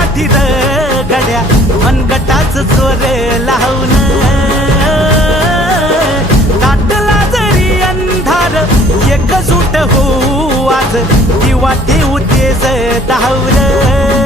गाठी गड्या मनगटाच चोर लावून ताटला जरी अंधार एक सूट होऊ आज किंवा ठेवू तेच धावलं